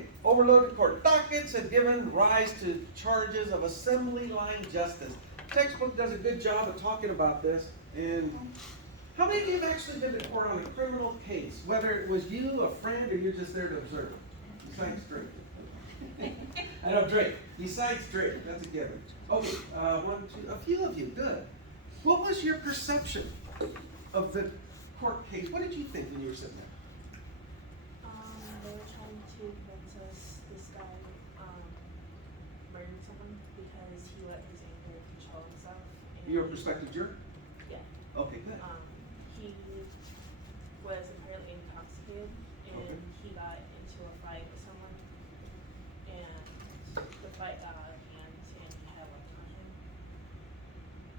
Okay, overloaded court dockets have given rise to charges of assembly line justice. Textbook does a good job of talking about this. And how many of you have actually been to court on a criminal case? Whether it was you, a friend, or you're just there to observe? Besides Drake. I know Drake. Besides Drake, that's a given. Okay, one, two, a few of you, good. What was your perception of the court case? What did you think when you were sitting there? They were trying to convince us this guy murdered someone because he let his anger control himself. And You're a prospective juror? Yeah. Okay, good. He was apparently intoxicated and Okay. he got into a fight with someone and the fight got out of hand and he had a weapon on him.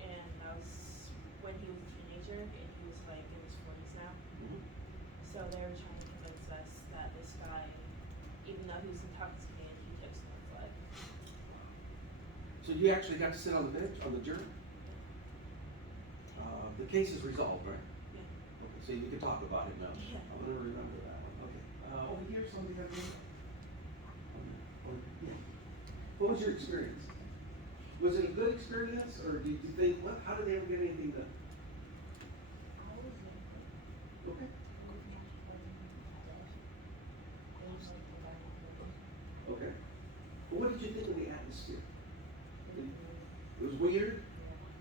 And that was when he was a teenager and he was like in his 40s now. Mhm. So they were trying to convince us that this guy, even though he was intoxicated, he took someone's life. So you actually got to sit on the bench, on the jury? The case is resolved, right? Yeah. Okay, so you can talk about it now. Yeah. I'm gonna remember that one. Okay. Over here, somebody got one? Yeah. What was your experience? Was it a good experience, or did you think, what, how did they ever get anything done? Okay. Okay. Well, what did you think of the atmosphere? It was weird?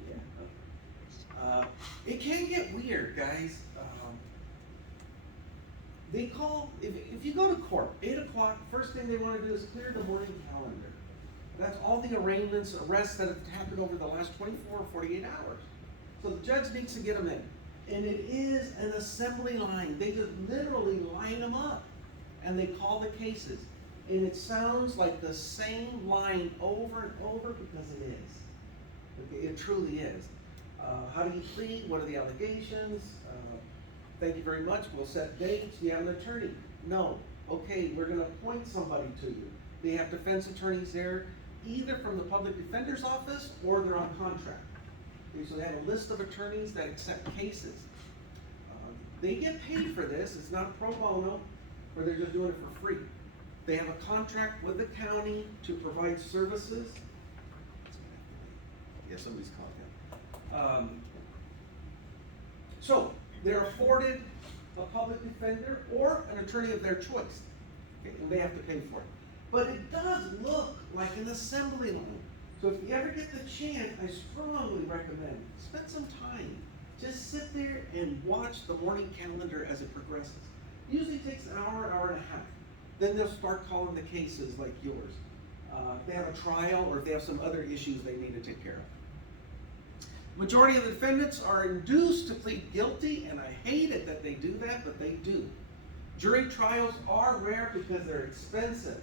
Yeah. It can get weird, guys. They call, if you go to court, 8 o'clock, first thing they want to do is clear the morning calendar. That's all the arraignments, arrests that have happened over the last 24 or 48 hours. So the judge needs to get them in. And it is an assembly line. They just literally line them up. And they call the cases. And it sounds like the same line over and over because it is. Okay, it truly is. How do you plead? What are the allegations? Thank you very much. We'll set dates. Do you have an attorney? No. Okay, we're going to appoint somebody to you. They have defense attorneys there, either from the public defender's office or they're on contract. Okay, so they have a list of attorneys that accept cases. They get paid for this. It's not pro bono, or they're just doing it for free. They have a contract with the county to provide services. Yeah, somebody's calling him. So they're afforded a public defender or an attorney of their choice, okay, and they have to pay for it. But it does look like an assembly line. So if you ever get the chance, I strongly recommend spend some time. Just sit there and watch the morning calendar as it progresses. Usually takes an hour, hour and a half. Then they'll start calling the cases like yours. If they have a trial or if they have some other issues they need to take care of. Majority of the defendants are induced to plead guilty, and I hate it that they do that, but they do. Jury trials are rare because they're expensive.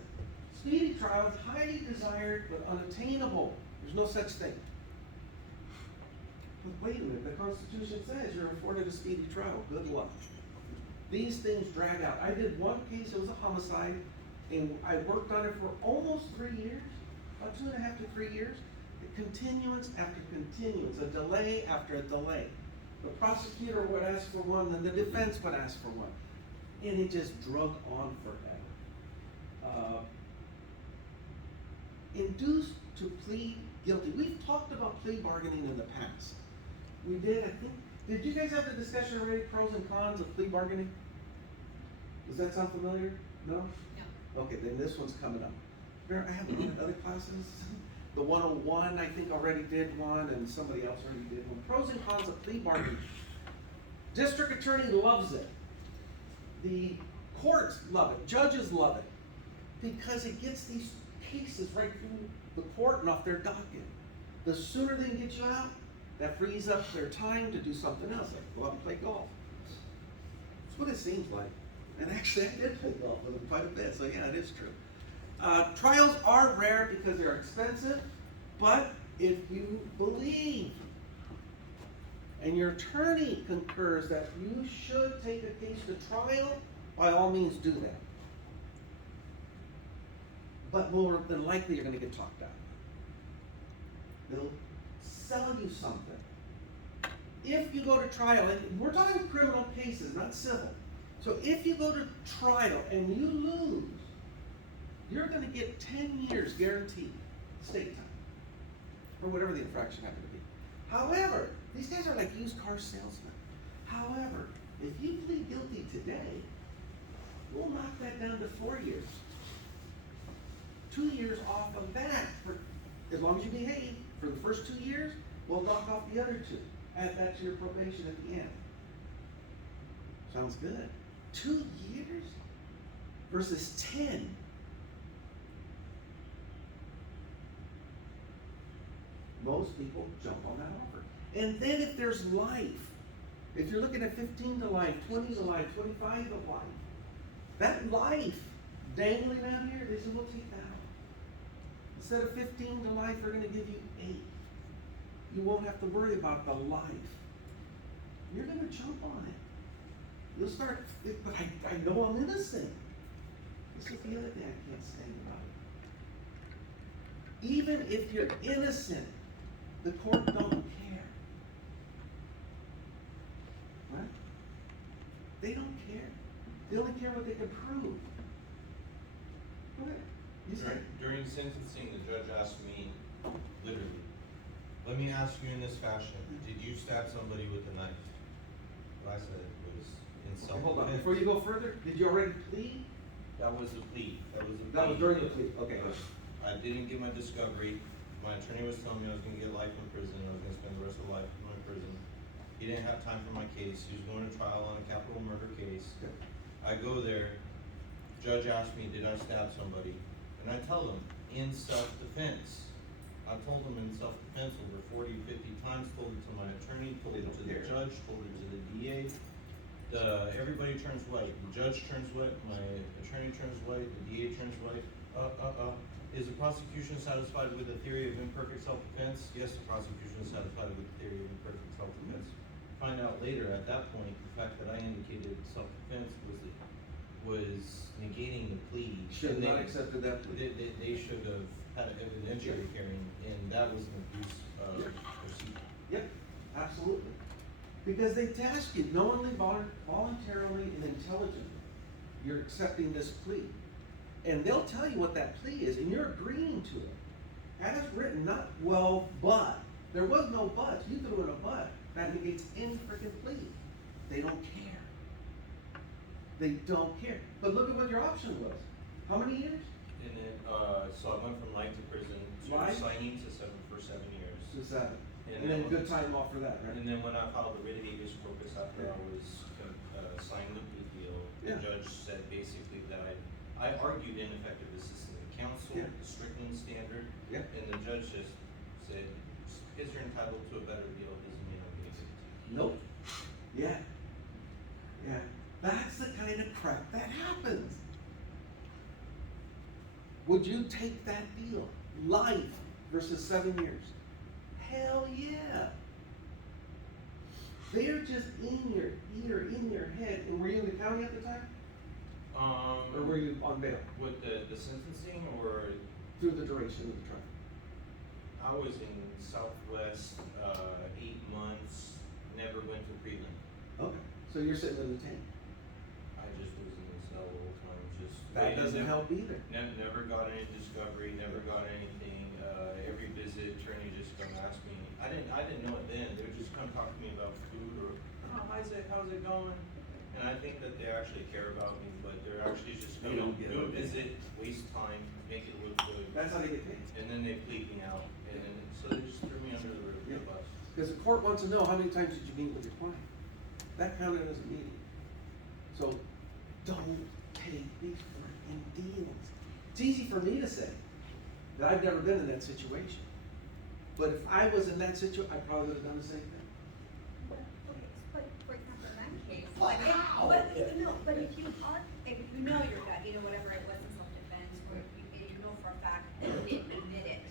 Speedy trials, highly desired but unattainable. There's no such thing. But wait a minute, the Constitution says you're afforded a speedy trial. Good luck. These things drag out. I did one case, it was a homicide, and I worked on it for almost 3 years, about 2.5 to 3 years. Continuance after continuance, a delay after a delay. The prosecutor would ask for one, then the defense would ask for one. And it just drug on forever. Induced to plead guilty. We've talked about plea bargaining in the past. We did, I think, did you guys have the discussion already, pros and cons of plea bargaining? Does that sound familiar? No? No. Okay, then this one's coming up. I have other classes. The 101, I think, already did one, and somebody else already did one. Pros and cons of plea bargaining. District attorney loves it. The courts love it. Judges love it. Because it gets these cases right through the court and off their docket. The sooner they can get you out, that frees up their time to do something else, like go out and play golf. That's what it seems like. And actually, I did play golf with them quite a bit, so yeah, it is true. Trials are rare because they're expensive, but if you believe and your attorney concurs that you should take a case to trial, by all means do that. But more than likely you're going to get talked out. They'll sell you something. If you go to trial, and we're talking criminal cases, not civil. So if you go to trial and you lose, you're gonna get 10 years guaranteed state time, or whatever the infraction happened to be. However, these guys are like used car salesmen. However, if you plead guilty today, we'll knock that down to 4 years. 2 years off of that, as long as you behave for the first 2 years, we'll knock off the other 2. Add that to your probation at the end. Sounds good. 2 years versus 10. Most people jump on that offer. And then if there's life, if you're looking at 15 to life, 20 to life, 25 to life, that life dangling out here, they say, we'll take that out. Instead of 15 to life, they're gonna give you 8. You won't have to worry about the life. You're gonna jump on it. You'll start, but I know I'm innocent. This is the other thing I can't stand about it. Even if you're innocent, the court don't care. Right? They don't care. They only care what they can prove. Go ahead. You say. During sentencing, the judge asked me, literally, let me ask you in this fashion, did you stab somebody with a knife? What I said was in Okay, self-defense. hold on. Before you go further, did you already plead? That was a plea. That was during the plea. Okay. I didn't get my discovery. My attorney was telling me I was gonna get life in prison. I was gonna spend the rest of life in my prison. He didn't have time for my case. He was going to trial on a capital murder case. Okay. I go there, judge asked me, did I stab somebody? And I tell him, in self-defense. I told him in self-defense over 40, 50 times, told it to my attorney, told it to the judge, told it to the DA. Everybody turns white. The judge turns white, my attorney turns white, the DA turns white. Is the prosecution satisfied with the theory of imperfect self-defense? Yes, the prosecution is satisfied with the theory of imperfect self-defense. Find out later, at that point, the fact that I indicated self-defense was negating the plea. Should And not accepted that plea. They should have had an evidentiary hearing, and that was an abuse of procedure. Yep, absolutely. Because they task you knowingly, voluntarily, and intelligently, you're accepting this plea. And they'll tell you what that plea is, and you're agreeing to it. As written, not, well, but. There was no but. You threw in a but. That negates any freaking plea. They don't care. They don't care. But look at what your option was. How many years? And then, so I went from life to prison to Life? signing to 7 years. To 7. And And then then- good time off for that, right? And then when I filed the writ of habeas corpus after I was, signed the plea deal, Yeah. the judge said basically that I argued ineffective assistance of counsel, Yeah. the Strickland standard. Yeah. And the judge just said, just because you're entitled to a better deal doesn't mean I'm gonna give it to you. Nope. Yeah. Yeah. That's the kind of crap that happens. Would you take that deal? Life versus 7 years? Hell yeah. They're just in your ear, in your head. And were you in the county at the time? Or were you on bail? With the sentencing or? Through the duration of the trial? I was in Southwest, 8 months, never went to Freeland. Okay. So you're sitting in the tank. I just was in the cell the whole time, just. That waiting, doesn't help either. Never got any discovery, never got anything, every visit, attorney just come ask me, I didn't know it then, they would just come talk to me about food or, oh, how's it going? And I think that they actually care about me, but they're actually just They gonna don't get do a it. visit, waste time, make it look good. That's how they get paid. And then they plead me out, and then, so they just threw me under the Yeah. bus. Because the court wants to know how many times did you meet with your client. That counted as a meeting. So don't take these freaking deals. It's easy for me to say that I've never been in that situation. But if I was in that situation, I probably would have done the same thing. But, okay, but for example, in that case. But like, how? But, no, but if you are, if you know your gut, you know, whatever it was in self-defense, or if you know for a fact that you didn't admit it,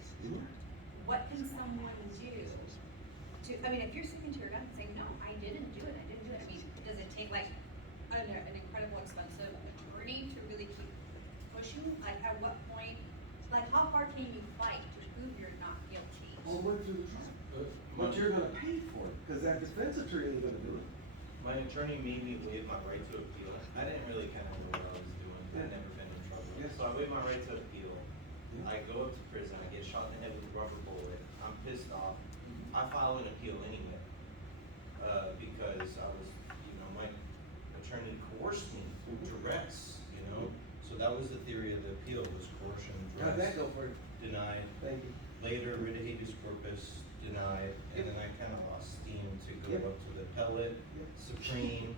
what can someone do to, I mean, if you're sticking to your gut and saying, no, I didn't do it, I mean, does it take like an incredible expensive attorney to really keep pushing? Like, at what point, like, how far can you fight to prove you're not guilty? All the way through the trial. But you're gonna pay for it, because that defense attorney ain't gonna do it. My attorney made me waive my right to appeal. I didn't really kind of know what I was doing. I'd never been in trouble. Yeah. Yes. So I waive my right to appeal. Yeah. I go up to prison, I get shot in the head with a rubber bullet, I'm pissed off. I file an appeal anyway, because I was, my attorney coerced me, duress, So that was the theory of the appeal, was coercion, How'd that duress, go for you? denied. Thank you. Later, writ of habeas corpus, denied, and then I kinda lost steam to Yep. go up to the appellate, Yep. Supreme,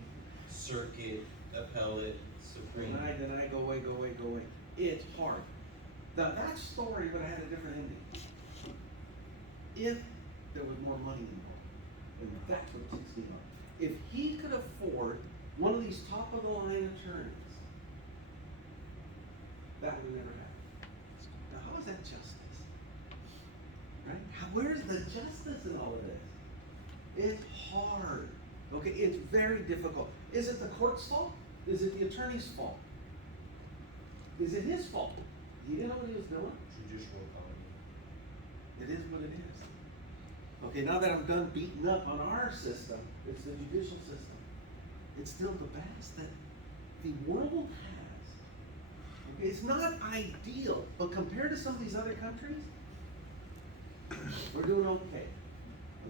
Circuit, Appellate, Supreme. Deny, go away. It's hard. Now, that story would have had a different ending. If there was more money involved, and that's what ticks me off. If he could afford one of these top of the line attorneys, that would never happen. Now, how is that justice? Right? Where's the justice in all of this? It's hard. Okay, it's very difficult. Is it the court's fault? Is it the attorney's fault? Is it his fault? He didn't know what he was doing? Judicial economy. It is what it is. Okay, now that I'm done beating up on our system, it's the judicial system. It's still the best that the world has. Okay, it's not ideal, but compared to some of these other countries, we're doing okay.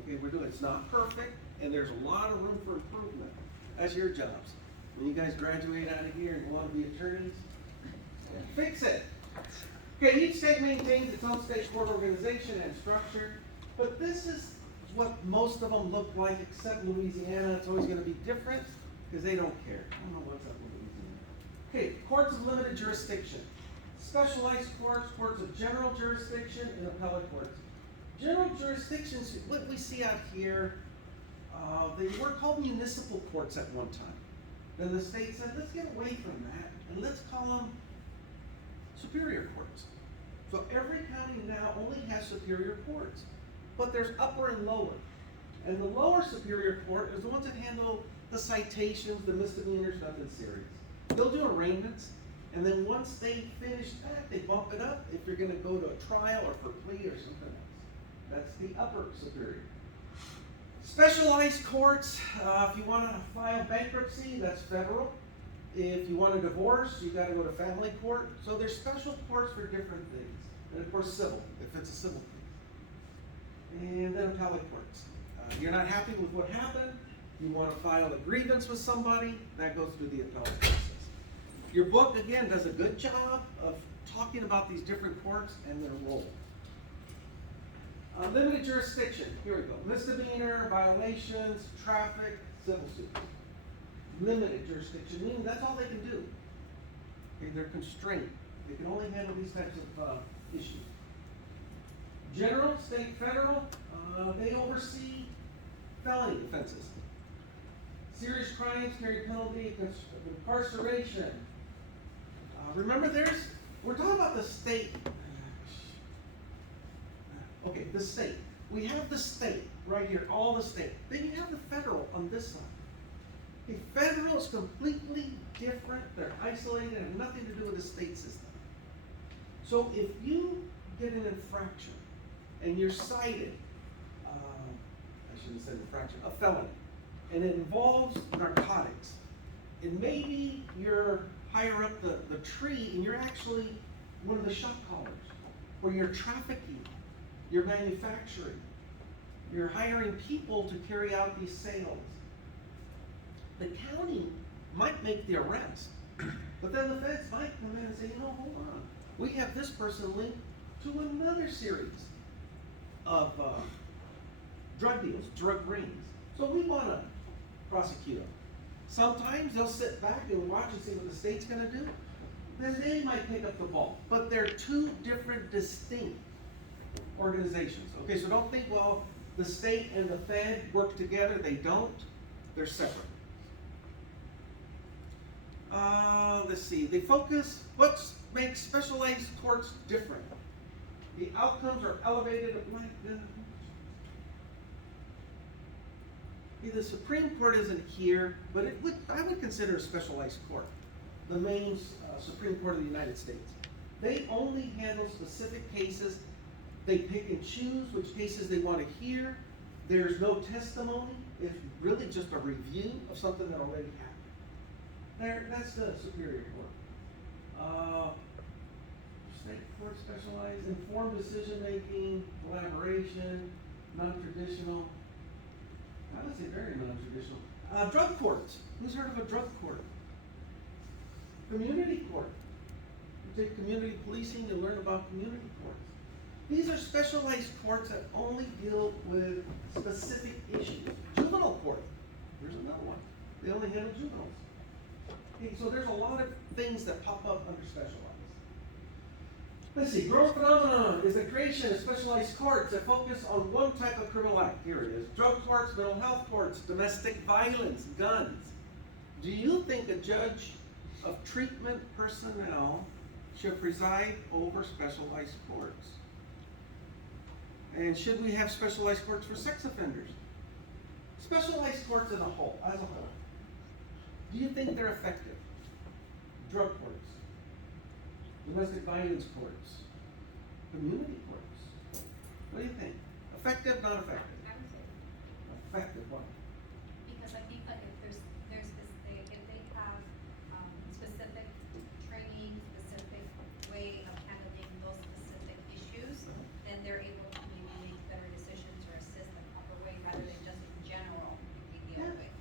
Okay, it's not perfect, and there's a lot of room for improvement. That's your jobs. When you guys graduate out of here and go on to be attorneys, fix it. Okay, each state maintains its own state court organization and structure, but this is what most of them look like, except Louisiana. It's always gonna be different, because they don't care. I don't know what's up with Louisiana. Okay, courts of limited jurisdiction. Specialized courts, courts of general jurisdiction, and appellate courts. General jurisdictions, what we see out here, they were called municipal courts at one time. Then the state said, let's get away from that, and let's call them superior courts. So every county now only has superior courts, but there's upper and lower. And the lower superior court is the ones that handle the citations, the misdemeanors, nothing serious. They'll do arraignments, and then once they finish that, they bump it up if you're gonna go to a trial or for plea or something else. That's the upper superior. Specialized courts, if you wanna file bankruptcy, that's federal. If you want a divorce, you gotta go to family court. So there's special courts for different things. And of course, civil, if it's a civil case. And then appellate courts. You're not happy with what happened, you wanna file a grievance with somebody, that goes through the appellate process. Your book, again, does a good job of talking about these different courts and their role. Limited jurisdiction, here we go. Misdemeanor, violations, traffic, civil suits. Limited jurisdiction, meaning that's all they can do. Okay, they're constrained. They can only handle these types of issues. General, state, federal, they oversee felony offenses. Serious crimes carry penalty of incarceration. Remember we're talking about the state. Okay, the state. We have the state right here, all the state. Then you have the federal on this side. Okay, federal is completely different. They're isolated and have nothing to do with the state system. So if you get an infraction and you're cited, I shouldn't say infraction, a felony, and it involves narcotics, and maybe you're higher up the tree and you're actually one of the shot callers, or you're trafficking, you're manufacturing, you're hiring people to carry out these sales. The county might make the arrest, but then the feds might come in and say, hold on. We have this person linked to another series of drug deals, drug rings. So we want to prosecute them. Sometimes they'll sit back and watch and see what the state's going to do. Then they might pick up the ball. But they're two different, distinct organizations. Okay, so don't think, well, the state and the Fed work together. They don't. They're separate. Let's see. They focus, what makes specialized courts different? The outcomes are elevated. The Supreme Court isn't here, but I would consider a specialized court. The main Supreme Court of the United States. They only handle specific cases. They pick and choose which cases they want to hear. There's no testimony. It's really just a review of something that already happened. That's the Superior Court. state court specialized, informed decision-making, collaboration, non-traditional. I would say very non-traditional. Drug courts, who's heard of a drug court? Community court. You take community policing, you learn about community courts. These are specialized courts that only deal with specific issues. Juvenile court, here's another one. They only handle juveniles. Okay, so there's a lot of things that pop up under specialized. Let's see, growing phenomenon is the creation of specialized courts that focus on one type of criminal act. Here it is. Drug courts, mental health courts, domestic violence, guns. Do you think a judge of treatment personnel should preside over specialized courts? And should we have specialized courts for sex offenders? Specialized courts as a whole. Do you think they're effective? Drug courts, domestic violence courts, community courts. What do you think? Effective, not effective? I would say, Effective, why? because I think like if there's this, if they have, specific training, specific way of handling those specific issues, then they're able to maybe make better decisions or assist the proper way rather than just in general, the other way.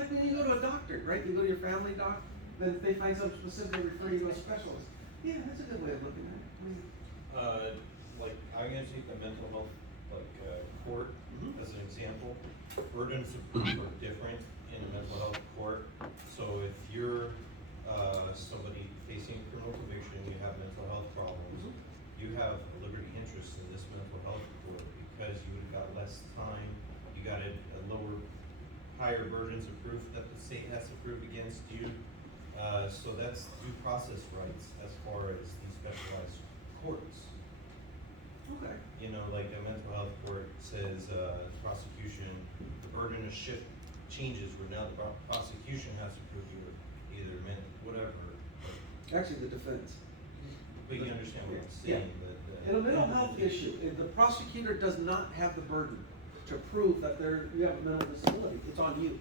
Like when you go to a doctor, right? You go to your family doc, then if they find something specific, they refer you to a specialist. Yeah, that's a good way of looking at it. Like, I'm gonna take the mental health, court Mhm. as an example. Burdens of proof are different in a mental health court. So if you're, somebody facing a criminal conviction, you have mental health problems, Mhm. you have a liberty interest in this mental health court because you would've got less time, you got a lower, higher burdens of proof that the state has to prove against you. So that's due process rights as far as these specialized courts. Okay. You know, like a mental health court says, prosecution, the burden of shift changes where now the prosecution has to prove you either meant whatever. Actually, the defense. But you understand what I'm Yeah. saying, that. In a mental health issue, if the prosecutor does not have the burden to prove that you have a mental disability, it's on you.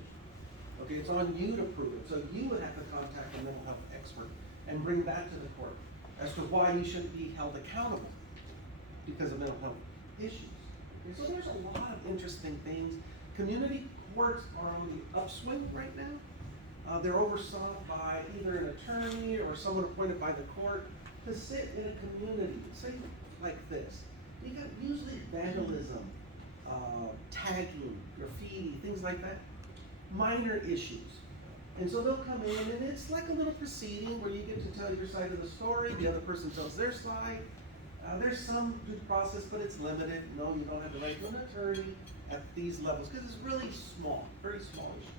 Okay, it's on you to prove it. So you would have to contact a mental health expert and bring that to the court as to why you shouldn't be held accountable because of mental health issues. Okay, so there's a lot of interesting things. Community courts are on the upswing right now. They're oversaw by either an attorney or someone appointed by the court to sit in a community, say like this. You got usually vandalism, tagging, graffiti, things like that. Minor issues. And so they'll come in and it's like a little proceeding where you get to tell your side of the story, the other person tells their side. There's some due process, but it's limited. No, you don't have the right to an attorney at these levels because it's really small, very small issues.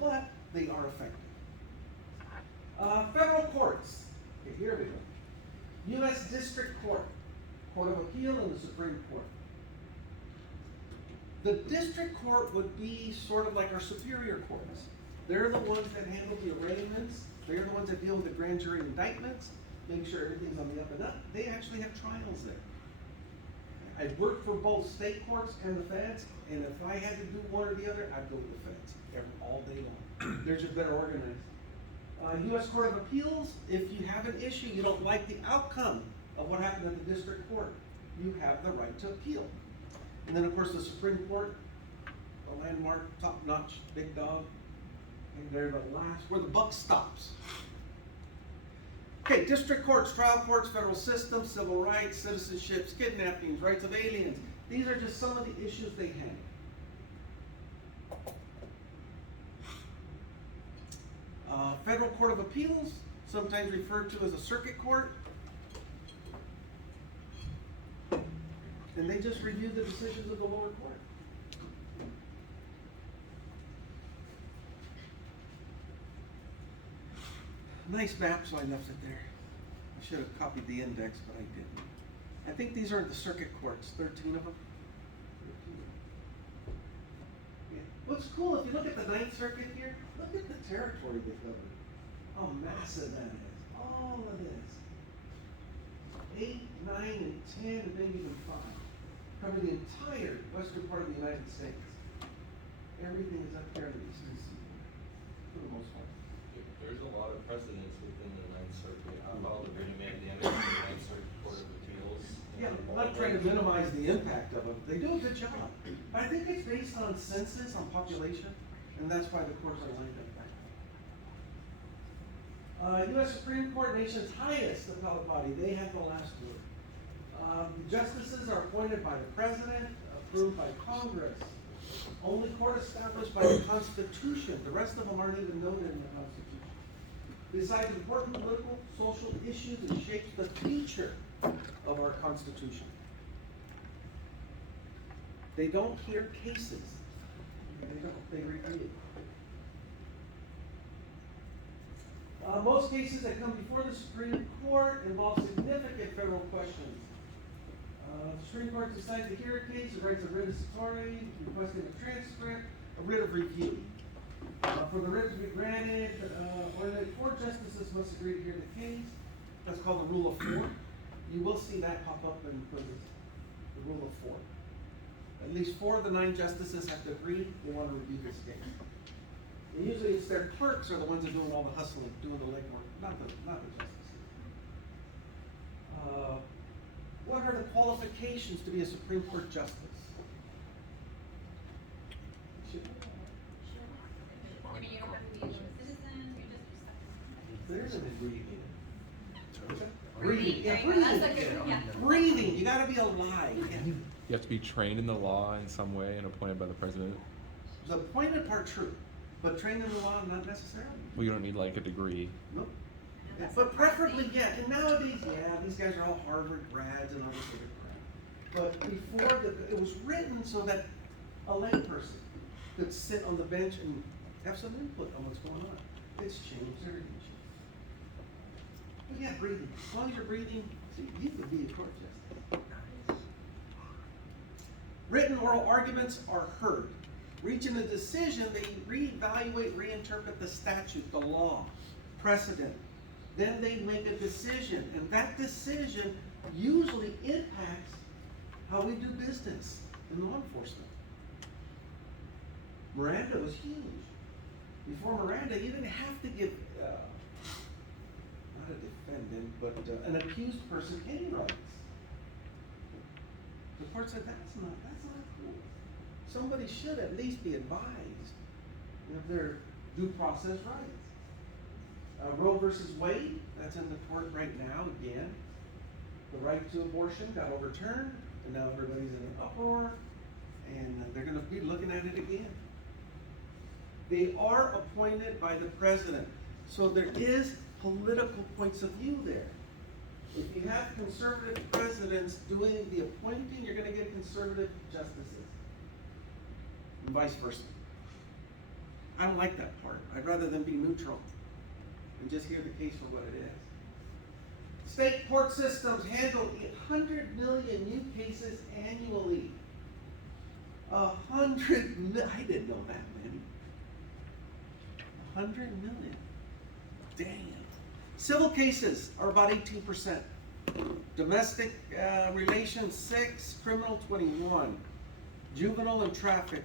But they are effective. Federal courts. Okay, here we go. U.S. District Court, Court of Appeal, and the Supreme Court. The district court would be sort of like our superior courts. They're the ones that handle the arraignments. They're the ones that deal with the grand jury indictments, making sure everything's on the up and up. They actually have trials there. I've worked for both state courts and the feds, and if I had to do one or the other, I'd go with the feds all day long. They're just better organized. U.S. Court of Appeals, if you have an issue, you don't like the outcome of what happened at the district court, you have the right to appeal. And then, of course, the Supreme Court, the landmark, top-notch, big dog, and they're the last, where the buck stops. Okay, district courts, trial courts, federal system, civil rights, citizenships, kidnappings, rights of aliens. These are just some of the issues they handle. Federal Court of Appeals, sometimes referred to as a circuit court. And they just review the decisions of the lower court. Nice map, so I left it there. I should have copied the index, but I didn't. I think these are the circuit courts, 13 of them. Yeah. What's cool, if you look at the Ninth Circuit here, look at the territory they cover. How massive that is. All of this. 8, 9, and 10, and maybe even 5. Cover the entire western part of the United States. Everything is up there in the eastern seaboard, for the most part. There's a lot of precedents within the Ninth Circuit. I filed a writ of mandamus in the Ninth Circuit Court of Appeals. Yeah, I'm not trying to minimize the impact of them, they do a good job. I think it's based on census, on population, and that's why the courts are like that. US Supreme Court, nation's highest appellate body, they have the last word. Justices are appointed by the president, approved by Congress. Only court established by the Constitution, the rest of them aren't even noted in the Constitution. Decides important political, social issues and shapes the future of our Constitution. They don't hear cases. They review. Most cases that come before the Supreme Court involve significant federal questions. The Supreme Court decides to hear a case, it writes a writ of certiorari, requesting a transcript, a writ of review. For the writ to be granted, ordinary 4 justices must agree to hear the case. That's called the rule of 4. You will see that pop up in the rule of 4. At least 4 of the 9 justices have to agree they want to review this case. And usually it's their clerks are the ones that are doing all the hustling, doing the legwork, not the justices. What are the qualifications to be a Supreme Court justice? I mean, you don't have to be a citizen, you just. There's an ingredient. Breathing, Yeah, right, that's a breathing. good, yeah. Breathing, you gotta be alive. Yeah. You have to be trained in the law in some way and appointed by the president. The appointed part true, but trained in the law not necessarily. Well, you don't need like a degree. Nope. I know that's But the hard preferably, thing. yeah, and nowadays, yeah, these guys are all Harvard grads and all this other crap. But before, it was written so that a layperson could sit on the bench and have some input on what's going on. It's changed, everything changed. But yeah, breathing, as long as you're breathing, see, you could be a court justice. Written oral arguments are heard. Reaching a decision, they reevaluate, reinterpret the statute, the law, precedent. Then they make a decision, and that decision usually impacts how we do business in law enforcement. Miranda was huge. Before Miranda, you didn't have to give, not a defendant, but an accused person any rights. The court said, that's not cool. Somebody should at least be advised of their due process rights. Roe versus Wade, that's in the court right now again. The right to abortion got overturned, and now everybody's in an uproar, and they're gonna be looking at it again. They are appointed by the president, so there is political points of view there. If you have conservative presidents doing the appointing, you're gonna get conservative justices, and vice versa. I don't like that part. I'd rather them be neutral and just hear the case for what it is. State court systems handle 100 million new cases annually. 100 million, I didn't know that many. 100 million. Damn. Civil cases are about 18%. Domestic relations 6, criminal 21. Juvenile and traffic,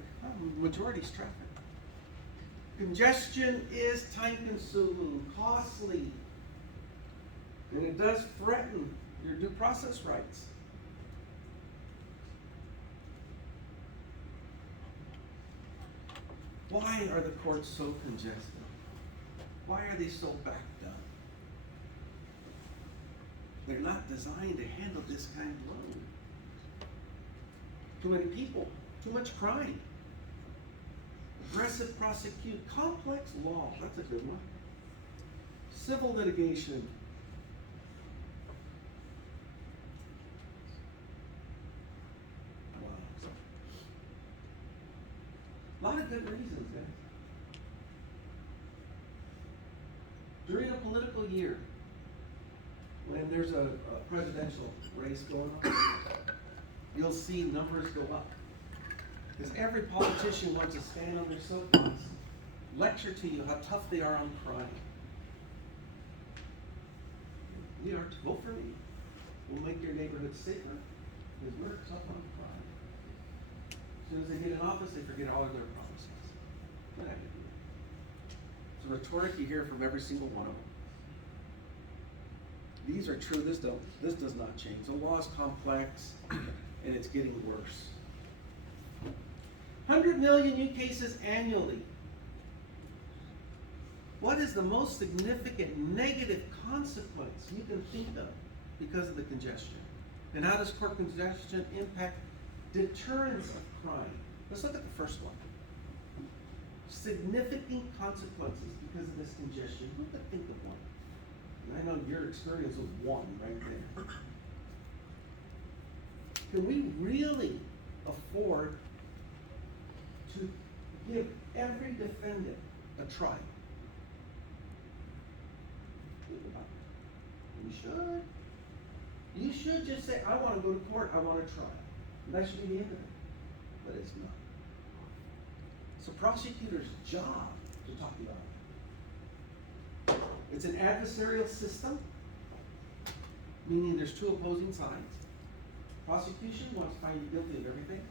majority's traffic. Congestion is time consuming, costly, and it does threaten your due process rights. Why are the courts so congested? Why are they so backed up? They're not designed to handle this kind of load. Too many people, too much crime. Aggressive prosecute, complex law, that's a good one. Civil litigation. Wow. A lot of good reasons, guys. During a political year, when there's a presidential race going on, you'll see numbers go up. Because every politician wants to stand on their soapbox, lecture to you how tough they are on crime. We are, vote for me. We'll make your neighborhood safer, because we're tough on crime. As soon as they get in office, they forget all of their promises. What have you do? It's a rhetoric you hear from every single one of them. These are true, this does not change. The law is complex and it's getting worse. 100 million new cases annually. What is the most significant negative consequence you can think of because of the congestion? And how does court congestion impact deterrence of crime? Let's look at the first one. Significant consequences because of this congestion. Who could think of one? And I know your experience was one right there. Can we really afford to give every defendant a trial? Think about it. We should. You should just say, I want to go to court, I want a trial. And that should be the end of it. But it's not. It's a prosecutor's job to talk about it. It's an adversarial system, meaning there's two opposing sides. Prosecution wants to find you guilty of everything.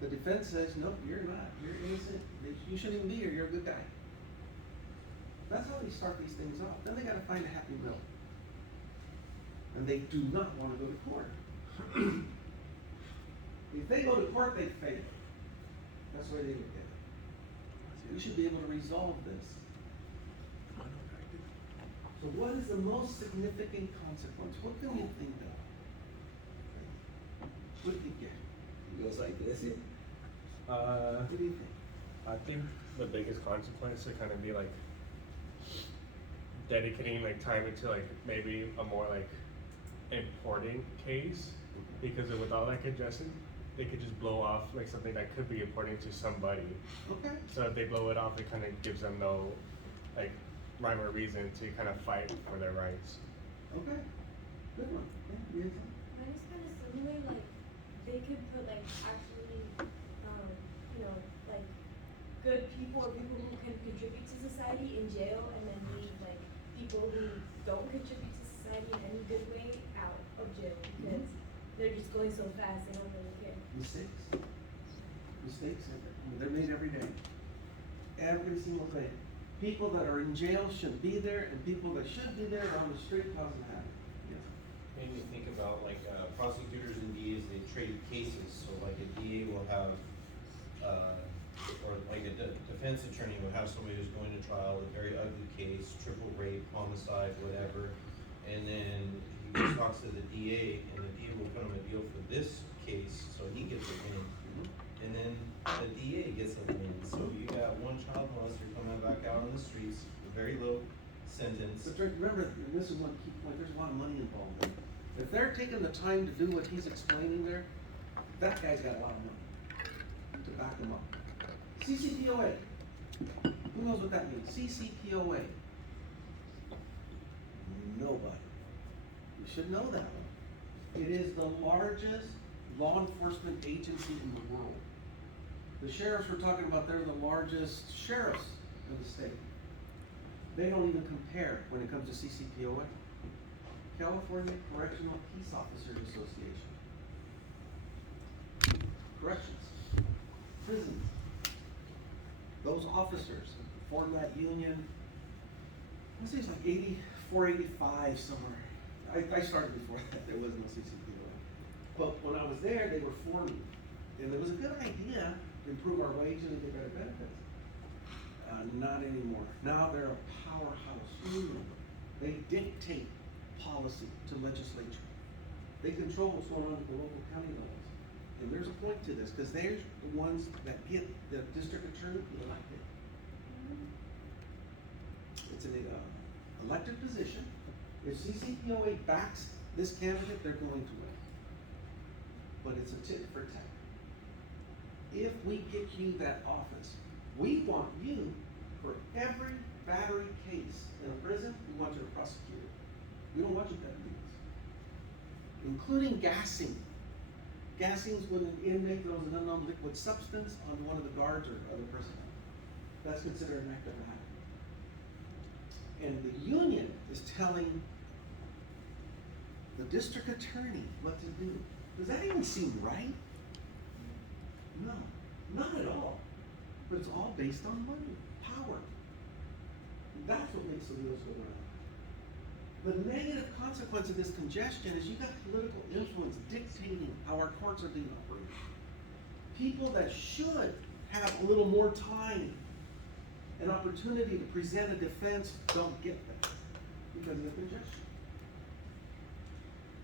The defense says, nope, you're not. You're innocent. You shouldn't even be here. You're a good guy. That's how they start these things off. Then they got to find a happy middle. And they do not want to go to court. If they go to court, they fail. That's the way they look at it. We should be able to resolve this. So what is the most significant consequence? What can we think of? What do you get? It goes like this. What do you think? I think the biggest consequence would kind of be like dedicating like time into like maybe a more like important case, because with all that congestion, they could just blow off like something that could be important to somebody. Okay. So if they blow it off, it kind of gives them no like rhyme or reason to kind of fight for their rights. Okay. Good one. Yeah, yes. Mine is kind of similar, like, they could put, like, actually, like, good people or people who can contribute to society in jail, and then leave, like, people who don't contribute to society in any good way out of jail, because they're just going so fast, they don't really care. Mistakes. Mistakes, they're made every day. Every single day. People that are in jail shouldn't be there, and people that should be there are on the street causing havoc. Yes. Made me think about like prosecutors and DAs, they trade cases, so like a DA will have, or like a defense attorney will have somebody who's going to trial, a very ugly case, triple rape, homicide, whatever, and then he goes talks to the DA, and the DA will put him a deal for this case, so he gets a win. And then the DA gets a win, so you got one child molester coming back out on the streets, a very low sentence. But remember, and this is one key point, there's a lot of money involved in it. If they're taking the time to do what he's explaining there, that guy's got a lot of money to back him up. CCPOA. Who knows what that means? CCPOA. Nobody. You should know that one. It is the largest law enforcement agency in the world. The sheriffs we're talking about, they're the largest sheriffs in the state. They don't even compare when it comes to CCPOA. California Correctional Peace Officers Association. Corrections. Prisons. Those officers formed that union, I say it's like 84, 85 somewhere. I started before that, there was no CCPOA. But when I was there, they were forming. And it was a good idea to improve our wages and get better benefits. Not anymore. Now they're a powerhouse union. They dictate policy to legislature. They control what's going on at the local county levels. And there's a point to this, because they're the ones that get the district attorney elected. It's an elected position. If CCPOA backs this candidate, they're going to win. But it's a tit for tat. If we get you that office, we want you, for every battery case in a prison, we want you to prosecute it. We don't want you to do this. Including gassing. Gassing is when an inmate throws an unknown liquid substance on one of the guards or other personnel. That's considered an act of violence. And the union is telling the district attorney what to do. Does that even seem right? No, not at all. But it's all based on money, power. That's what makes the wheels go round. The negative consequence of this congestion is you got political influence dictating how our courts are being operated. People that should have a little more time and opportunity to present a defense don't get that because of the congestion.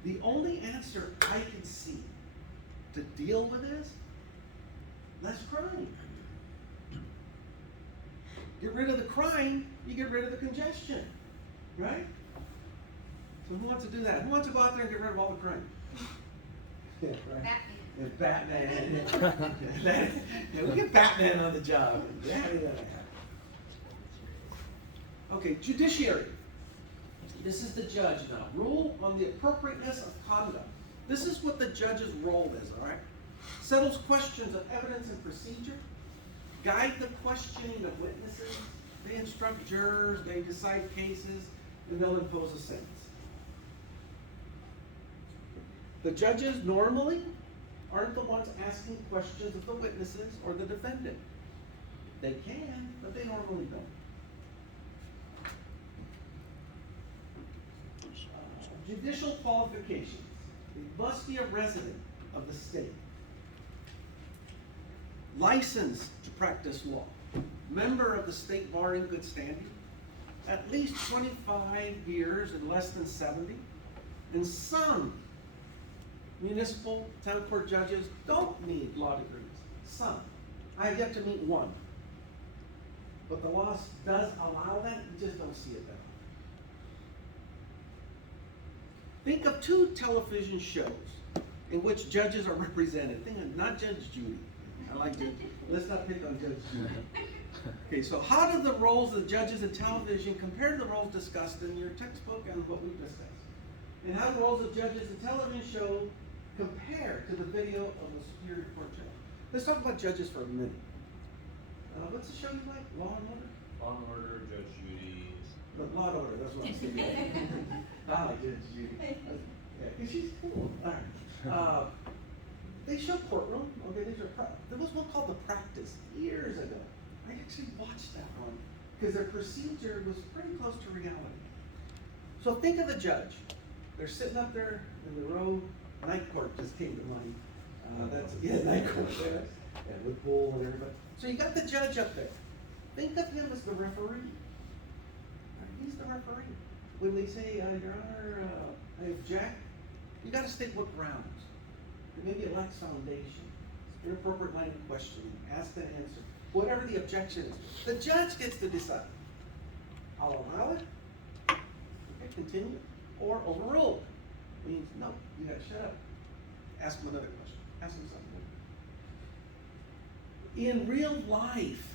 The only answer I can see to deal with this, less crime. Get rid of the crime, you get rid of the congestion, right? So who wants to do that? Who wants to go out there and get rid of all the crime? Yeah, right. Batman. And Batman. Yeah, we get Batman on the job. Yeah. Okay, judiciary. This is the judge now. Rule on the appropriateness of conduct. This is what the judge's role is, all right? Settles questions of evidence and procedure. Guide the questioning of witnesses. They instruct jurors. They decide cases. And they'll impose a sentence. The judges normally aren't the ones asking questions of the witnesses or the defendant. They can, but they normally don't. Judicial qualifications. They must be a resident of the state. Licensed to practice law. Member of the state bar in good standing. At least 25 years and less than 70. And some municipal town court judges don't need law degrees. Some. I have yet to meet one. But the law does allow that, you just don't see it that way. Think of 2 television shows in which judges are represented. Think of not Judge Judy. I like Judge. Let's not pick on Judge Judy. Okay, so how do the roles of the judges in television compare to the roles discussed in your textbook and what we've discussed? And how do the roles of judges in television show compare to the video of the Superior Court judge? Let's talk about judges for a minute. What's the show you like? Law and Order? Law and Order, Judge Judy. But Law and Order, that's what I'm saying. I like Judge Judy. Yeah, 'cause she's cool. All right. They show courtroom. Okay, there was one called The Practice years ago. I actually watched that one because their procedure was pretty close to reality. So think of the judge. They're sitting up there in the row. Night Court just came to mind. Night Court. Yeah, with Bull and everybody. So you got the judge up there. Think of him as the referee. Right, he's the referee. When they say, Your Honor, I object, you got to state what grounds. Maybe it lacks foundation, inappropriate line of questioning, ask and answer, whatever the objection is. The judge gets to decide. I'll allow it, okay, continue, or overrule. Means no, you gotta shut up. Ask him another question. Ask him something. In real life,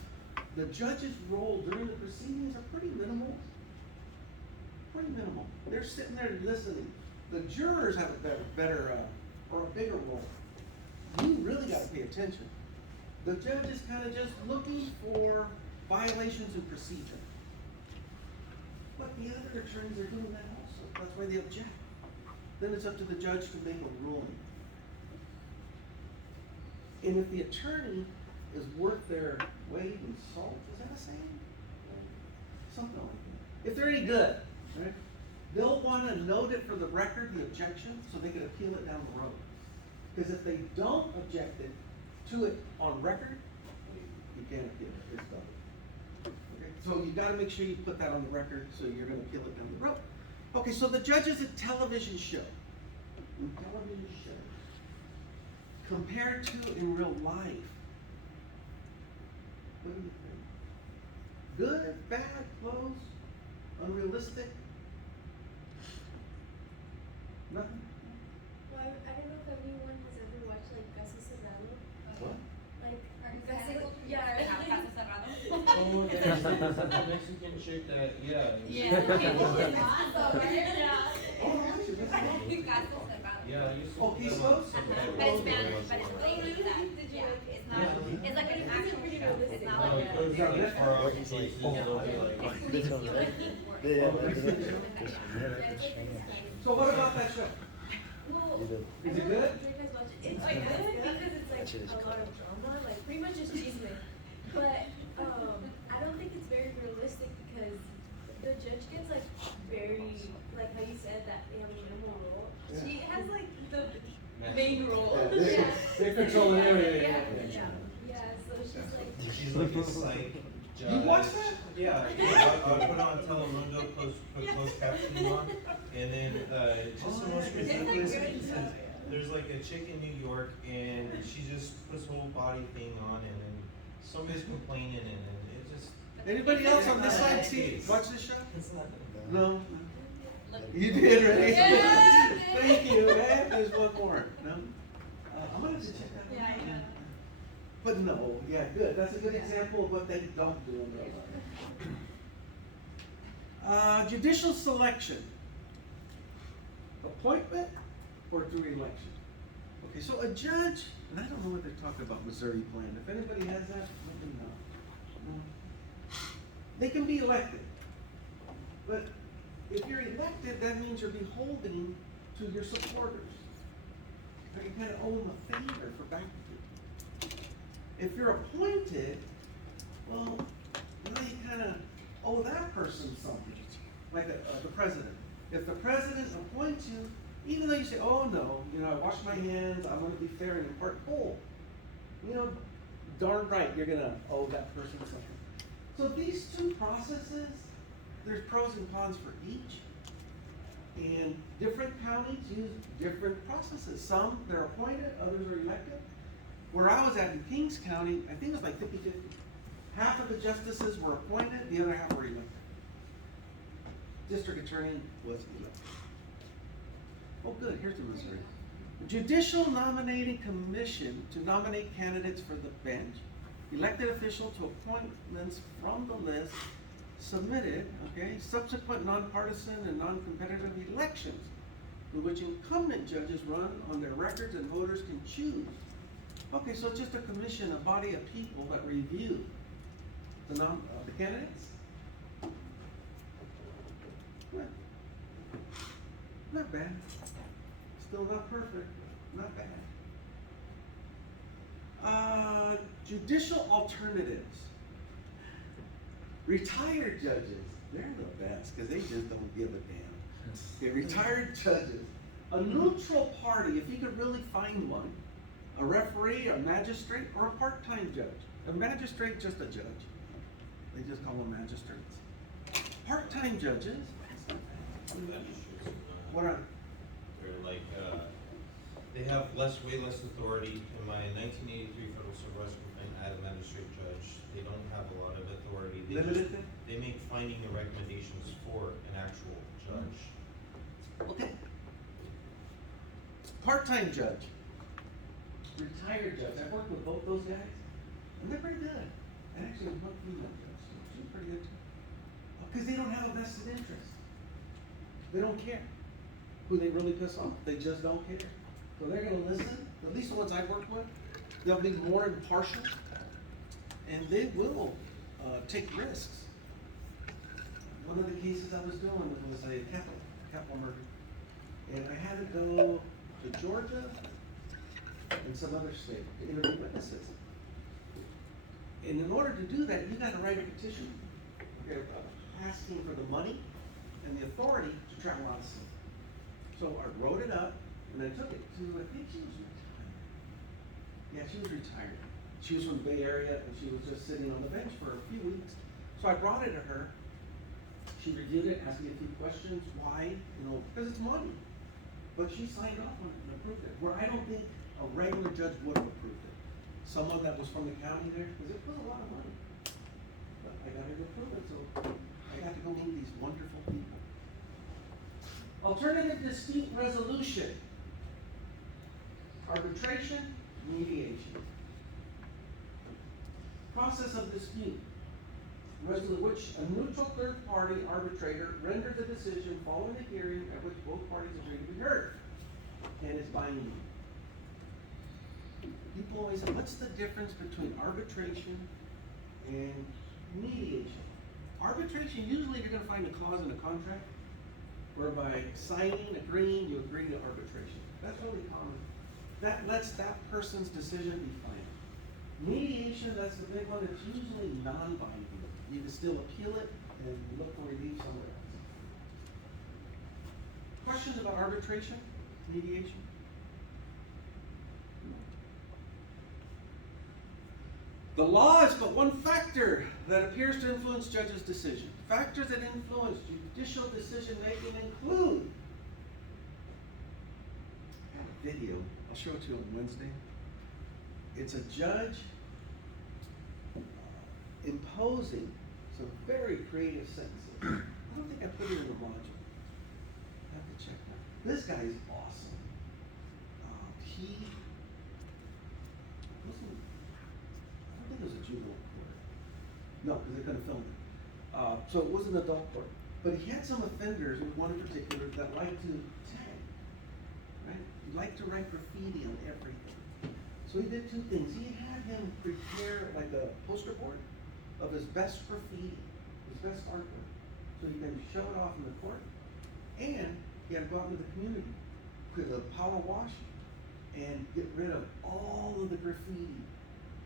the judge's role during the proceedings are pretty minimal. Pretty minimal. They're sitting there listening. The jurors have a better or a bigger role. You really got to pay attention. The judge is kind of just looking for violations in procedure. But the other attorneys are doing that also. That's why they object. Then it's up to the judge to make a ruling. And if the attorney is worth their weight in salt, is that a saying? Something like that. If they're any good, right? They'll want to note it for the record, the objection, so they can appeal it down the road. Because if they don't object it to it on record, you can't appeal it. It's done. Okay? So you got to make sure you put that on the record, so you're going to appeal it down the road. Okay, so the judge is a television show. Television show. Compared to in real life. What do you think? Good, bad, close, unrealistic? Nothing? Well, I don't know if anyone has ever watched like Caso Cerrado. What? Like Caso- yeah. Caso Cerrado. Oh, that's the Mexican chick that, yeah. Yeah. Oh, actually, that's not- Caso Cerrado. Yeah, I used to. Oh, Quesos? But it's Spanish, but it's related to that. Yeah, it's not, it's like an actual show. It's not No, like it goes a. really far off cases, they'll be like. So what about that show? Well, Is it I don't know good? if Drake has watched it. It's good because it's like a lot of drama, like pretty much just chisme. But I don't think it's very realistic because main role. Yeah, they're controlling everything. Yeah, so she's like. She's like a psych judge. You watch that? Yeah, I put on Telemundo, put closed captioning on, and then, just the most It's like ridiculous good pieces. stuff. There's like a chick in New York, and she just puts whole body thing on, and then somebody's complaining, and then it just. Anybody else on this side see, watch this show? It's not. No? You did, right? Yeah. Thank you, man. There's one more. No? I'm gonna have to check that one. Yeah, I know. But no, yeah, good. That's a good example of what they don't do in real life. Judicial selection. Appointment or through election? Okay, so a judge, and I don't know what they're talking about Missouri plan. If anybody has that, let me know. No. They can be elected. But if you're elected, that means you're beholden to your supporters. So you kind of owe them a favor for back to you. If you're appointed, well, now you kind of owe that person something, like the president. If the president appoints you, even though you say, oh no, I wash my hands, I'm gonna be fair and impart whole, darn right, you're gonna owe that person something. So these two processes, there's pros and cons for each. And different counties use different processes. Some, they're appointed, others are elected. Where I was at in Kings County, I think it was like 50-50. Half of the justices were appointed, the other half were elected. District attorney was elected. Oh good, here's the Missouri. Judicial nominating commission to nominate candidates for the bench. Elected official to appointments from the list submitted, subsequent nonpartisan and non-competitive elections in which incumbent judges run on their records and voters can choose. Okay, so it's just a commission, a body of people that review the candidates. Good. Not bad. Still not perfect, not bad. Judicial alternatives. Retired judges, they're the best because they just don't give a damn. Okay, retired judges. A neutral party, if you could really find one, a referee, a magistrate, or a part-time judge. A magistrate, just a judge. They just call them magistrates. Part-time judges. What are? They're like, they have way less authority. In my 1983 federal civil rights complaint, I had a magistrate judge. They don't have a lot of authority. Limited? They make finding and recommendations for an actual judge. Okay. Part-time judge. Retired judge. I've worked with both those guys, and they're pretty good. And actually, one female judge, so she's pretty good too. Because they don't have a vested interest. They don't care who they really piss off. They just don't care. So they're gonna listen. At least the ones I've worked with, they'll be more impartial, and they will take risks. One of the cases I was doing was a capital murder, and I had to go to Georgia and some other state to interview witnesses. And in order to do that, you gotta write a petition, asking for the money and the authority to travel out of state. So I wrote it up, and I took it to, I think she was retired. Yeah, she was retired. She was from the Bay Area, and she was just sitting on the bench for a few weeks. So I brought it to her. She reviewed it, asked me a few questions, why, because it's money. But she signed off on it and approved it, where I don't think a regular judge would have approved it. Someone that was from the county there, because it was a lot of money. But I got her to approve it, so I got to go meet these wonderful people. Alternative dispute resolution. Arbitration, mediation. Process of dispute. Which a neutral third party arbitrator renders a decision following a hearing at which both parties agree to be heard and is binding. People always say, what's the difference between arbitration and mediation? Arbitration, usually you're gonna find a clause in a contract whereby signing, agreeing, you agree to arbitration. That's really common. That lets that person's decision be final. Mediation, that's the big one, it's usually non-binding. You can still appeal it and look for relief somewhere else. Questions about arbitration, mediation? The law is but one factor that appears to influence judges' decision. Factors that influence judicial decision making include. I have a video. I'll show it to you on Wednesday. It's a judge imposing some very creative sentences. I don't think I put it in the module. I have to check that. This guy is awesome. He wasn't. I don't think it was a juvenile court. No, because they couldn't film it. So it was an adult court. But he had some offenders, one in particular, that liked to tag. Right? He liked to write graffiti on everything. So he did two things. He had him prepare like a poster board of his best graffiti, his best artwork, so he can show it off in the court. And he had to go out into the community, put a power wash, and get rid of all of the graffiti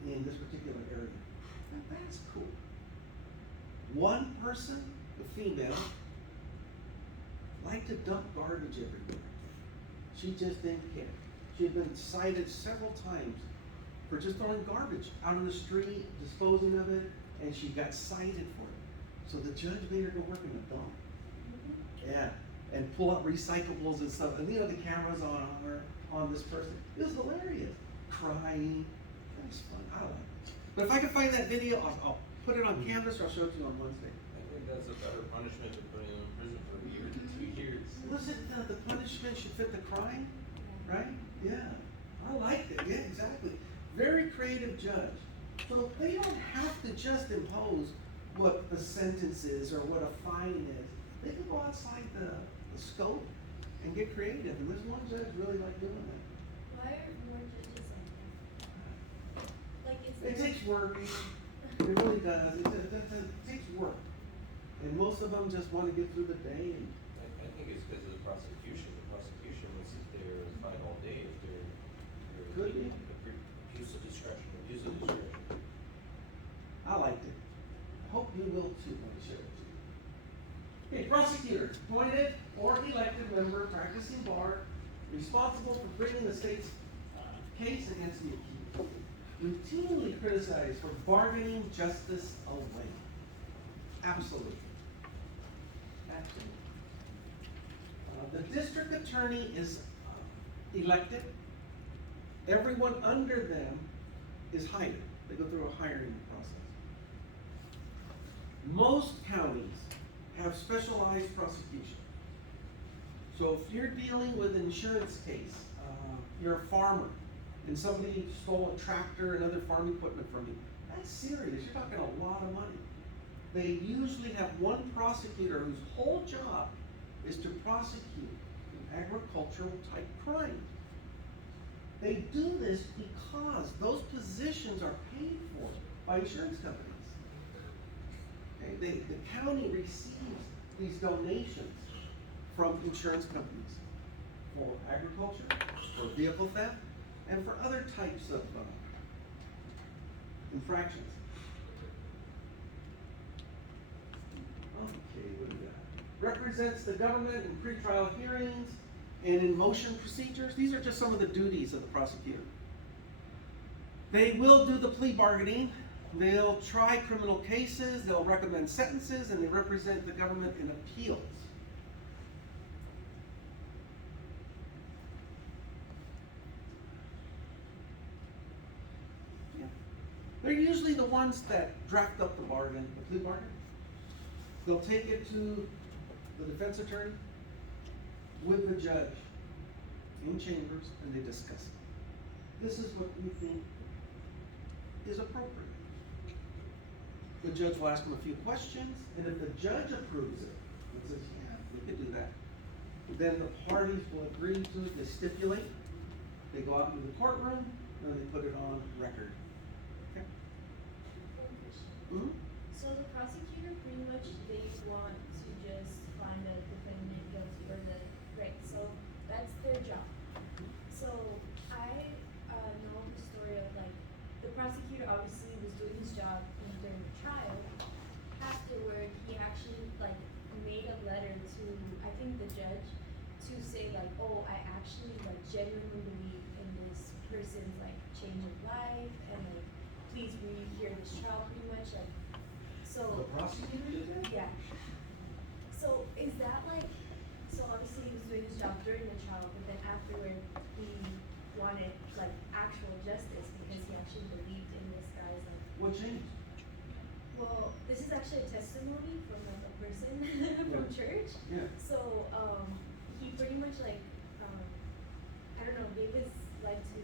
in this particular area. Now that's cool. One person, a female, liked to dump garbage everywhere. She just didn't care. She had been cited several times for just throwing garbage out on the street, disposing of it, and she got cited for it. So the judge made her go work in a dump. Yeah, and pull out recyclables and stuff. And you know, the camera's on her, on this person. It was hilarious. Crying. That was fun. I like it. But if I can find that video, I'll put it on Canvas or I'll show it to you on Wednesday. I think that's a better punishment than putting him in prison for a year to 2 years. Listen, the punishment should fit the crime, right? Yeah. I liked it. Yeah, exactly. Very creative judge. So they don't have to just impose what the sentence is or what a fine is. They can go outside the scope and get creative. And this one judge really liked doing that. Why are more judges like that? Like it's. It takes work. It really does. It takes work. And most of them just want to get through the day. And I think it's because of the prosecution. The prosecution will sit there and fight all day if they're Could be. abuse of discretion. I liked it. I hope you will too when I share it with you. Okay, prosecutor, appointed or elected member practicing bar, responsible for bringing the state's case against the accused. Routinely criticized for bargaining justice away. Absolutely. Absolutely. The district attorney is elected. Everyone under them is hired. They go through a hiring process. Most counties have specialized prosecution. So if you're dealing with an insurance case, you're a farmer, and somebody stole a tractor and other farm equipment from you, that's serious. You're talking a lot of money. They usually have one prosecutor whose whole job is to prosecute an agricultural type crime. They do this because those positions are paid for by insurance companies. Okay? The county receives these donations from insurance companies for agriculture, for vehicle theft, and for other types of infractions. Okay, what do we got? Represents the government in pretrial hearings and in motion procedures. These are just some of the duties of the prosecutor. They will do the plea bargaining. They'll try criminal cases. They'll recommend sentences, and they represent the government in appeals. Yeah. They're usually the ones that draft up the bargain, the plea bargain. They'll take it to the defense attorney with the judge in chambers, and they discuss it. This is what we think is appropriate. The judge will ask them a few questions, and if the judge approves it and says, yeah, we could do that, then the parties will agree to it, they stipulate, they go out into the courtroom, and they put it on record. Okay? Mm-hmm. So the prosecutor pretty much, they want to just find the defendant guilty or the, right, so that's their job. So I know the story of like, the prosecutor obviously was doing his job during the trial. Afterward, he actually like made a letter to, I think the judge, to say like, oh, I actually like genuinely believe in this person's like change of life and like please rehear this trial pretty much, like, The so, prosecutor did that? yeah. So is that like, so obviously he was doing his job during the trial, but then afterward, he wanted like actual justice because he actually believed in this guy's like, What changed? well, this is actually a testimony from like a person from Yeah. church. Yeah. So, he pretty much like, I don't know, gave his life to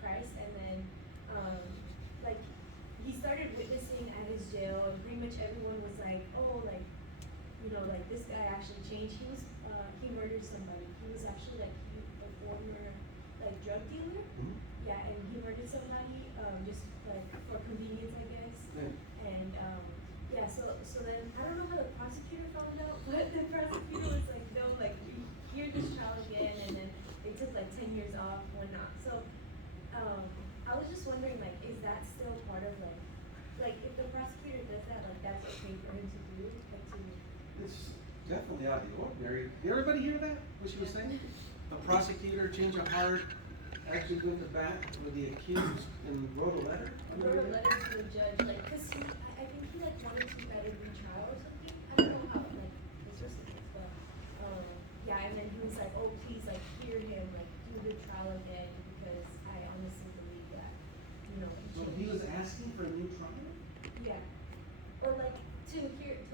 Christ and then, like, he started witnessing at his jail and pretty much everyone was like, oh, like, you know, like this guy actually changed. He was, he murdered somebody. He was actually like, a former, like, drug dealer. Mhm. Yeah, and he murdered somebody, just like for convenience, I guess. Yeah. And, yeah, so then, I don't know how the prosecutor found out, but the prosecutor was like, no, like, hear this trial again, and then they took like 10 years off, whatnot. So, I was just wondering, like, is that still part of like, if the prosecutor does that, like, that's okay for him to do, like, to, It's definitely out of the ordinary. Did everybody hear that, what she was saying? A prosecutor change of heart, actually went to bat with the accused and wrote a letter? wrote a letter to the judge, like, cause I think he like wanted to get a retrial or something. I don't know how, like, this was, but, yeah, and then he was like, oh, please, like, hear him, like, do the trial again, because I honestly believe that, you know, he So changed. he was asking for a new trial? Yeah, or like, to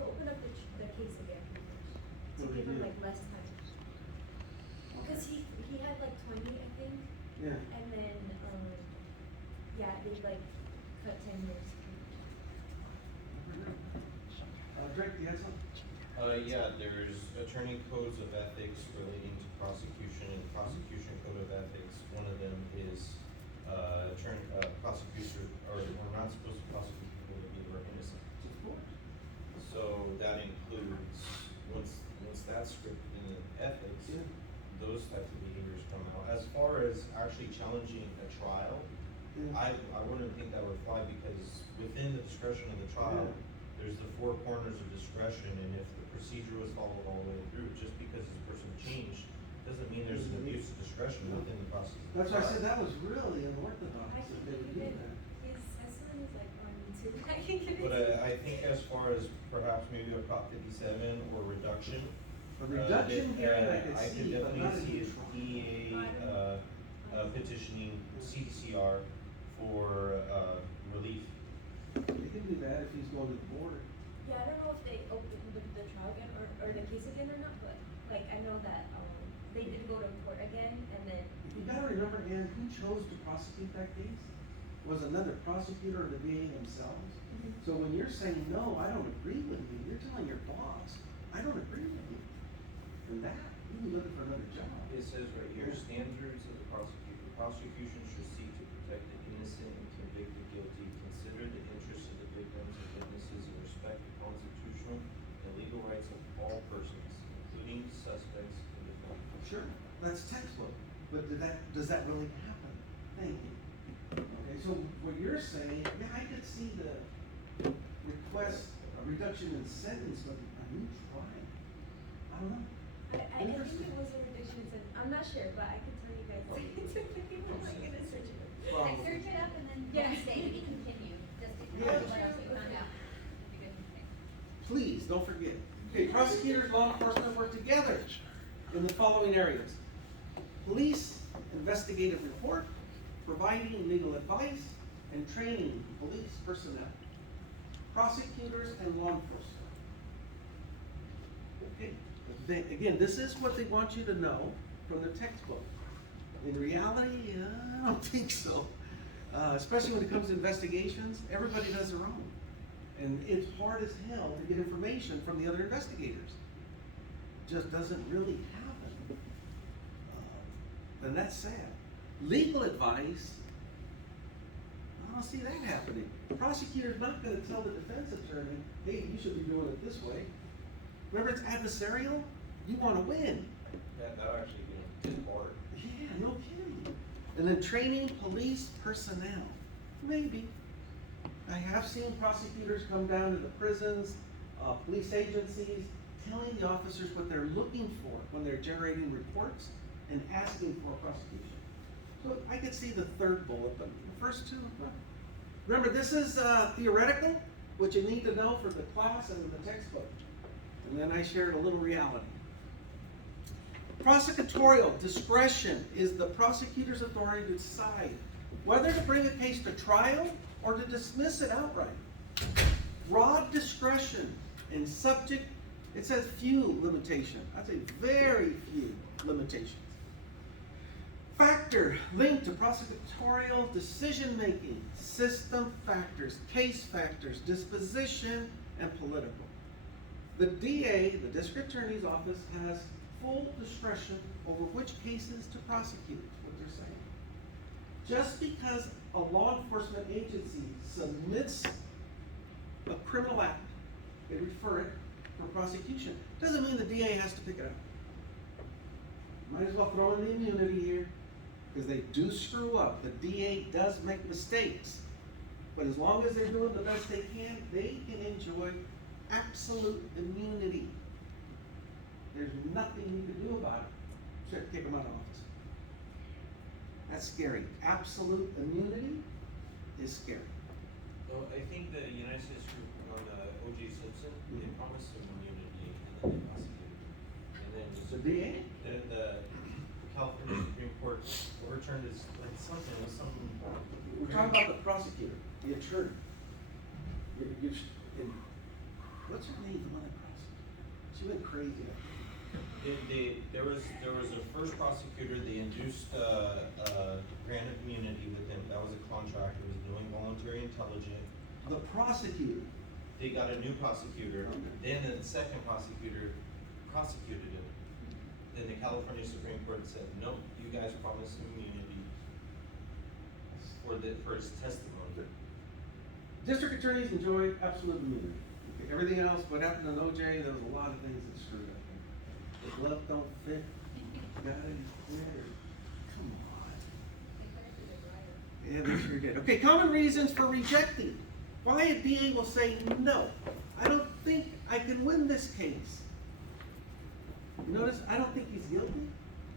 open up the case again, pretty much, to What did give he him do? like less time. Cause he had like 20, I think, Yeah. and then, yeah, they like cut 10 years. Drake, you had something? Yeah, there's attorney codes of ethics relating to prosecution and prosecution code of ethics. One of them is, prosecutor, or we're not supposed to prosecute people if they were innocent. Of course. So that includes, once that's scripted in ethics, Yeah. those types of behaviors come out. As far as actually challenging a trial, Yeah. I wouldn't think that would fly because within the discretion of the trial, Yeah. there's the four corners of discretion, and if the procedure was followed all the way through, just because this person changed, doesn't mean there's an abuse of discretion within the process. of the That's why I trial. said that was really unorthodox I that think they would do even that. his testimony is like on YouTube. I can give it But to you. I think as far as perhaps maybe a Prop 57 or reduction. A reduction hearing I could I could see, but not a definitely new see trial. DEA, petitioning CDCR for, relief. They can do that if he's going to the board. Yeah, I don't know if they opened the trial again or the case again or not, but like I know that they did go to court again and then You gotta remember, Ann, who chose to prosecute that case? Was another prosecutor or the VA themselves? So when you're saying, no, I don't agree with you, you're telling your boss, I don't agree with you. And that, you'd be looking for another job. It says right here, standards of the prosecution. Prosecution should seek to protect the innocent and convict the guilty, consider the interests of the victims and witnesses, and respect the constitutional and legal rights of all persons, including suspects and defendants. Sure, that's textbook, but does that really happen? Thank you. Okay, so what you're saying, yeah, I could see the request, a reduction in sentence, but a new trial. I don't know. I think it was a reduction in sentence. I'm not sure, but I can tell you guys. I'm like gonna search it. Like, search it up and then Yeah. Wednesday, we continue, just to Yeah. tell you what else we found out. That'd be good. Please, don't forget. Okay, prosecutors, law enforcement work together in the following areas. Police, investigative report, providing legal advice, and training police personnel. Prosecutors and law enforcement. Okay, again, this is what they want you to know from the textbook. In reality, I don't think so. Especially when it comes to investigations, everybody does their own. And it's hard as hell to get information from the other investigators. Just doesn't really happen. And that's sad. Legal advice, I don't see that happening. The prosecutor's not gonna tell the defense attorney, hey, you should be doing it this way. Remember, it's adversarial, you wanna win. That'll actually be hard. Yeah, no kidding. And then training police personnel, maybe. I have seen prosecutors come down to the prisons, police agencies, telling the officers what they're looking for when they're generating reports and asking for a prosecution. So I could see the third bullet, but the first two, Remember, this is theoretical, what you need to know for the class and the textbook. And then I shared a little reality. Prosecutorial discretion is the prosecutor's authority to decide whether to bring a case to trial or to dismiss it outright. Broad discretion and subject, it says few limitations. I'd say very few limitations. Factor linked to prosecutorial decision-making, system factors, case factors, disposition, and political. The DA, the district attorney's office, has full discretion over which cases to prosecute, is what they're saying. Just because a law enforcement agency submits a criminal act, they refer it for prosecution, doesn't mean the DA has to pick it up. Might as well throw in the immunity here, because they do screw up. The DA does make mistakes, but as long as they're doing the best they can enjoy absolute immunity. There's nothing you can do about it except kick them out of office. That's scary. Absolute immunity is scary. Well, I think the United States group on O.J. Simpson, they promised him immunity and then they prosecuted him. And then The DA? the California Supreme Court overturned his, like something, it was something. We're talking about the prosecutor, the attorney. What's her name, the one that prosecuted? She went crazy. There was a first prosecutor, they induced, grant of immunity with him, that was a contractor, he was doing voluntary intelligence. The prosecutor. They got a new prosecutor, Okay. then the second prosecutor prosecuted him. Then the California Supreme Court said, no, you guys promised him immunity for his testimony. District attorneys enjoy absolute immunity. Okay, everything else, what happened to OJ, there was a lot of things that screwed up. The glove don't fit, got it, come on. Yeah, they sure did. Okay, common reasons for rejecting. Why a DA will say, no, I don't think I can win this case. You notice, I don't think he's guilty.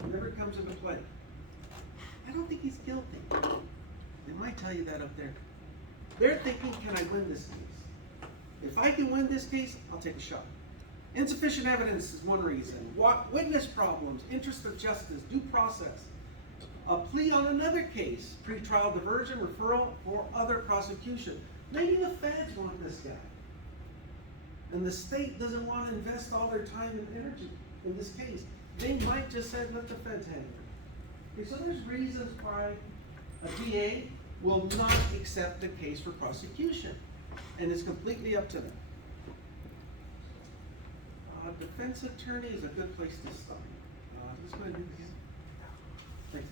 It never comes into play. I don't think he's guilty. They might tell you that up there. They're thinking, can I win this case? If I can win this case, I'll take a shot. Insufficient evidence is one reason. Witness problems, interest of justice, due process. A plea on another case, pretrial diversion, referral, or other prosecution. Maybe the feds want this guy. And the state doesn't want to invest all their time and energy in this case. They might just say, let the feds handle it. Okay, so there's reasons why a DA will not accept the case for prosecution. And it's completely up to them. Defense attorney is a good place to start. Let's go ahead and do this. Thanks.